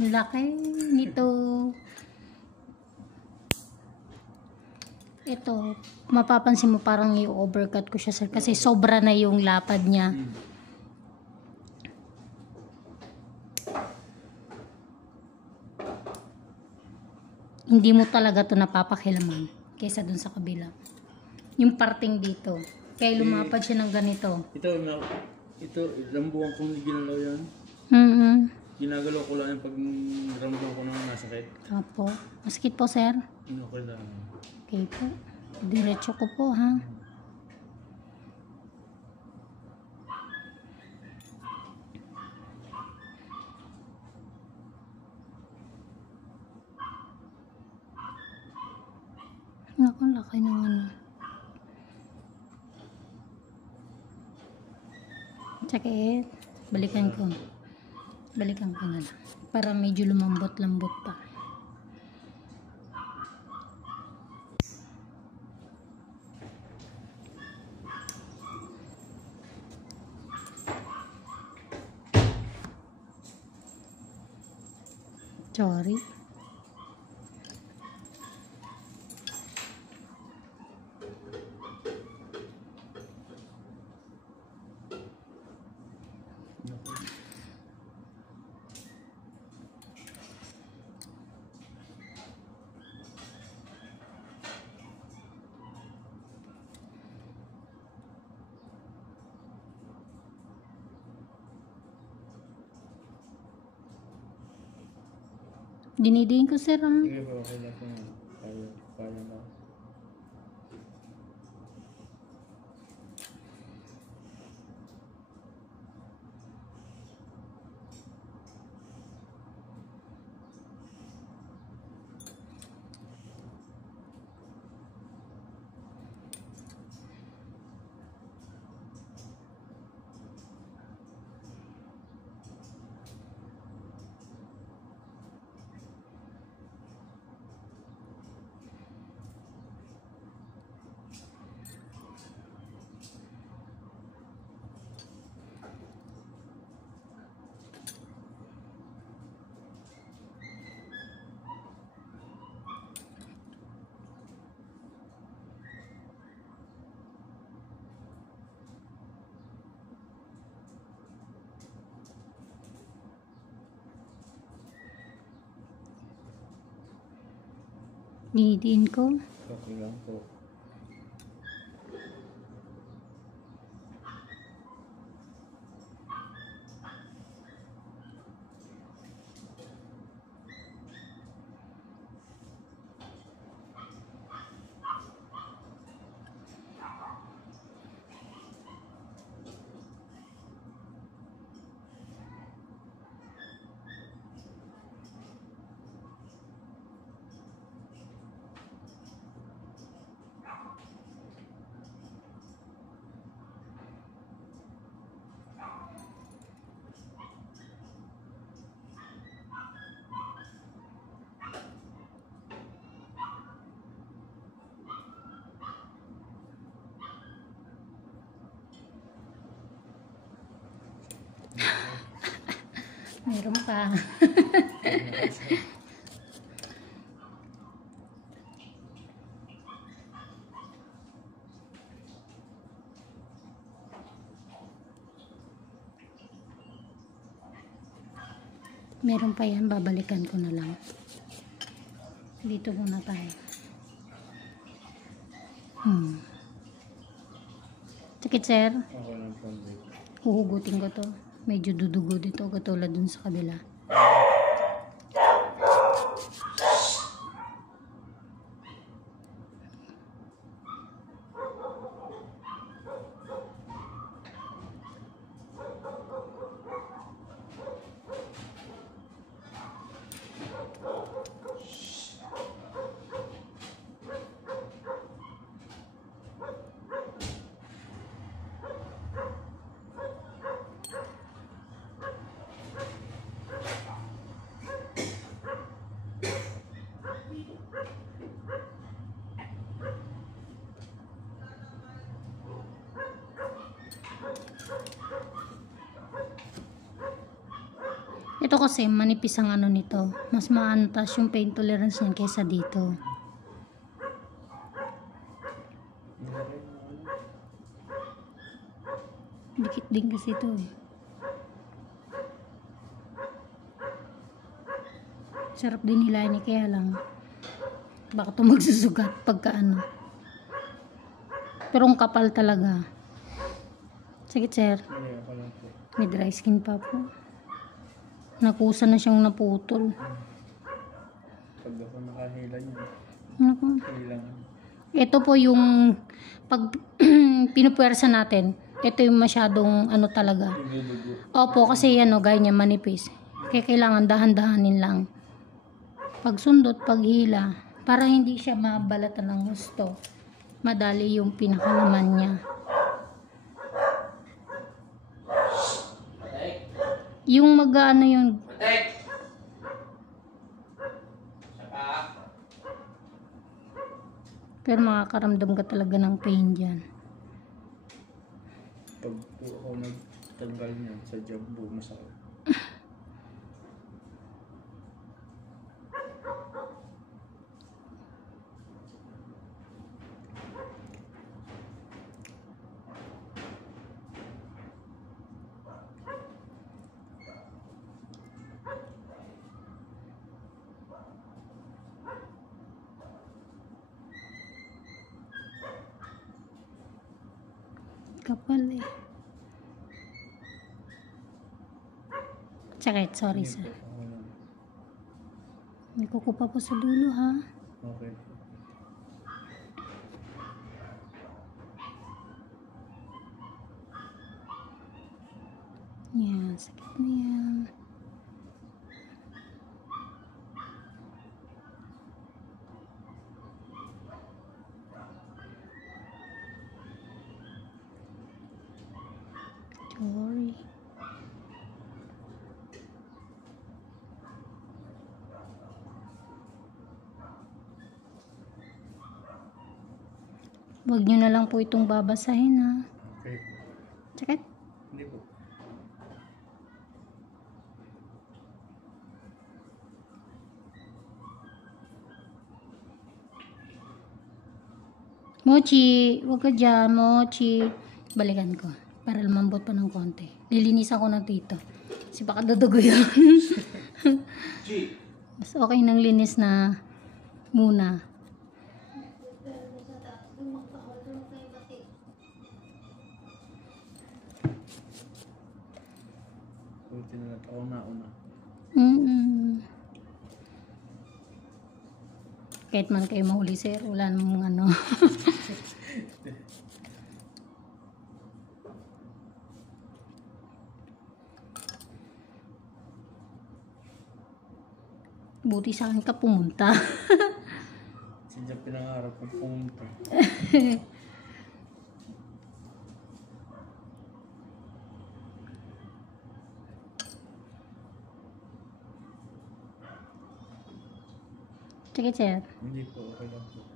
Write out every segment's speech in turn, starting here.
Laki nito. Ito, mapapansin mo parang i-overcut ko siya, sir, kasi sobra na yung lapad niya. Hindi mo talaga to napapakilaman kaysa dun sa kabila. Yung parting dito. Kaya lumapad siya ng ganito. Ito, ilang buwan kong ginalaw yan. Ginagalaw ko lang yung pag ramdam ko nang nasakit. Apo. Masakit po, sir? Okay lang. Okay po. Diretso ko po, ha? Naku, laki ng ano. Sakit. Balikan ko. Balikan ko na lang. Para medyo lumambot-lambot pa. Sorry. Dinidiin ko, sir, ha? Sige po, okay lang po. Kaya na. Dinidiin ko. Okay lang po. Meron pa. Meron pa yan, babalikan ko na lang. Dito muna tayo. Sakit, sir? Okay lang po. Huhugutin ko to. Medyo dudugo dito, katulad dun sa kabila. Ito kasi manipis ang ano nito. Mas maantas yung pain tolerance niyan kaysa dito. Dikit din kasi ito eh. Sarap din hilahin eh, kaya lang baka ito magsusugat pagka ano. Pero ang kapal talaga. Sakit sir. May dry skin pa po. Nakusa na siyang naputol. Pag ako nakahila niya. Naku. Kailangan. Ito po yung pag pinupuwersa natin. Ito yung masyadong ano talaga. Ibubugo. Opo, kasi yan o, gaya niya manipis. Kaya kailangan dahan-dahanin lang. Pagsundot, paghila, para hindi siya mabalatan ng gusto. Madali yung pinakalaman niya. Yung mag-ano yung... Pero makakaramdam ka talaga ng pain dyan. Pag po ako nagtanggal niya sa job po, masakit. Kapal eh. Sakit, sorry sir. May kuko pa po sa dulo ha. Okay. Yan, sakit na yan. Sorry. Huwag nyo na lang po itong babasahin ha. Okay. Sakit? Hindi po. Mochi, huwag ka dyan, Mochi. Balikan ko. Para lumambot pa ng konti. Lilinisan ko na dito. Kasi baka dudugo yun. Mas okay nang linis na muna. Buti na lang ako nauna. Kahit man kayo mahuli sir, wala namang ano. Buti sa akin ka pumunta. Since pinangarap kong pumunta. Sige sir. Hindi po, okay lang po.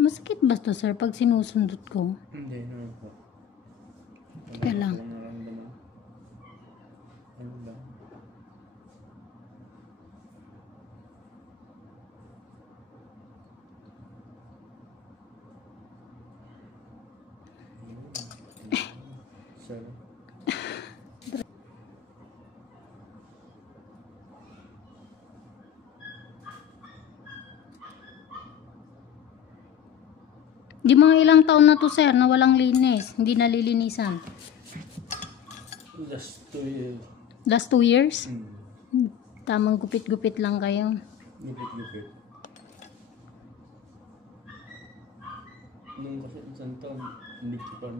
Masakit ba to sir pag sinusundot ko? Hindi naman po. Teka lang. Ano naramdaman? Ano lang? Sorry. Di mga ilang taon na to sir na walang linis. Hindi nalilinisan. Just 2 years. Last 2 years? Hmm. Tamang gupit-gupit lang kayo. Gupit-gupit. Nung kasi isang taon, hindi ko pa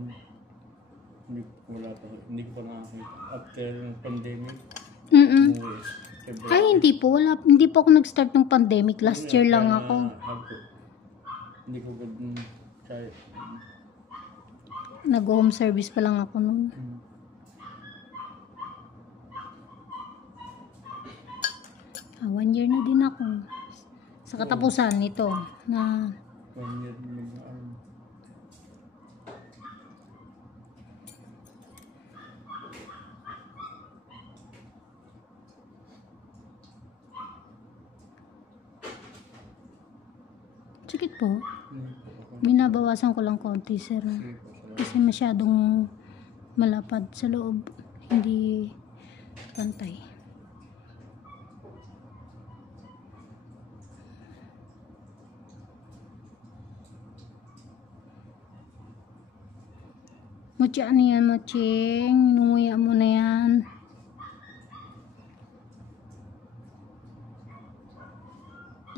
nakakita. After ng pandemic, umuwi. Ay, hindi po. Hindi po ako nag-start ng pandemic. Last year lang ako. Hindi ko ganun kaya. Nag-home service pa lang ako noon. 1 year na din ako. Sa katapusan nito na 1 year mag-ano. sakit po. Binabawasan ko lang konti, sir. Kasi masyadong malapad sa loob. Hindi pantay. Mochi, ano yan, Moching? Nunguya mo na yan.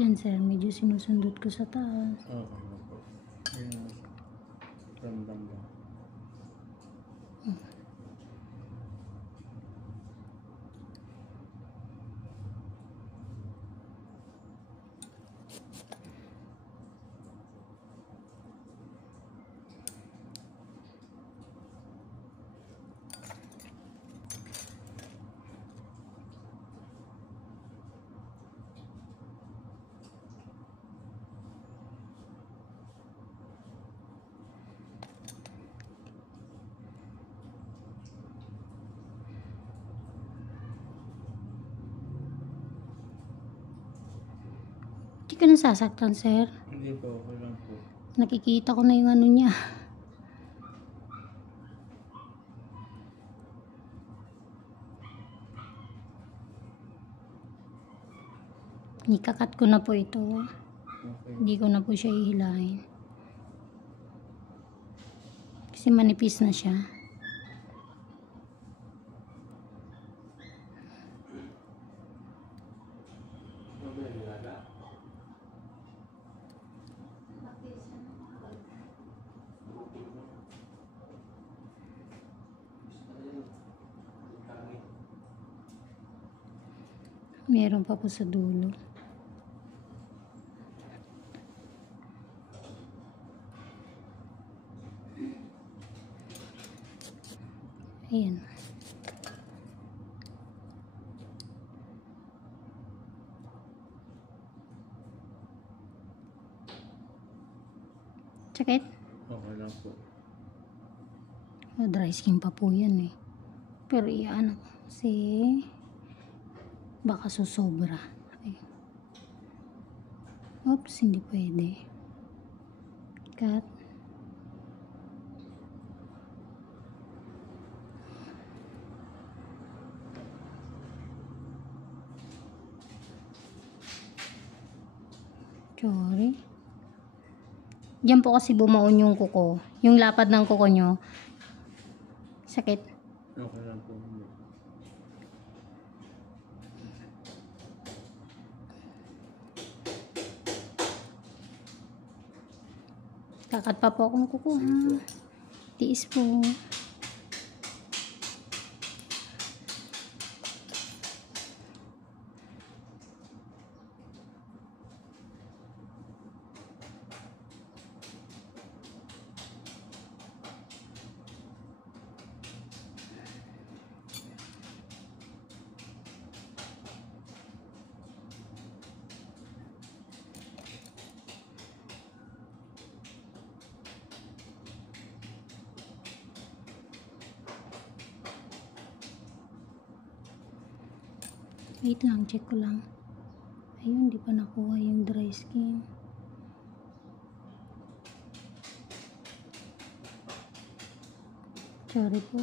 Yan, sir. Medyo sinusundot ko sa taas. Okay na po. Yan. Ramdam lang. Hindi ka nasasaktan, sir. Hindi po, okay lang po. Nakikita ko na yung ano niya. Ikakat ko na po ito. Okay. Hindi ko na po siya ihilahin. Kasi manipis na siya. Meron pa po sa dulo. Ayan. Sakit? Okay lang po. Dry skin pa po yan eh. Pero iyan ako. Kasi baka susobra. Ay. Oops, hindi pwede. Cut. Sorry. Diyan po kasi bumaon yung kuko. Yung lapad ng kuko nyo. Sakit. Okay lang po. Kakat pa po akong kuko, ha. Tiis po. Wait lang, check ko lang. Ayun, di pa nakuha yung dry skin. Sorry po.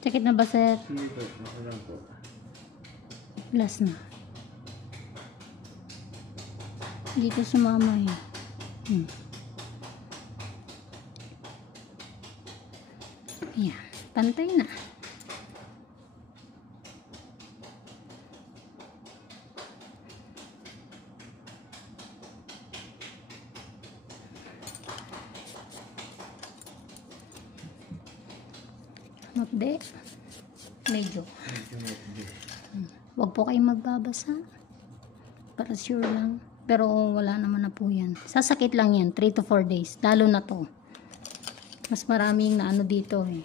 Sakit na ba, sir? Hindi po, okay lang po. Last na. Dito sumama eh. Ayan, pantay na. Mapde. Medyo. Huwag po kayong magbabasa. Para sure lang. Pero wala naman na po yan. Sasakit lang yan. 3 to 4 days. Lalo na to. Mas maraming na ano dito eh.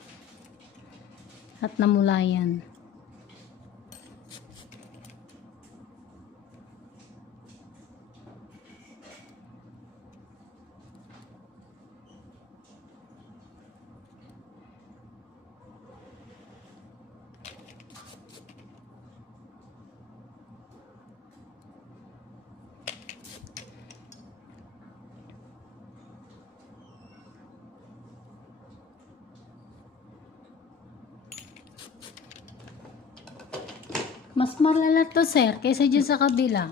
At namula yan. Mas malala to, sir, kaysa dyan sa kabila.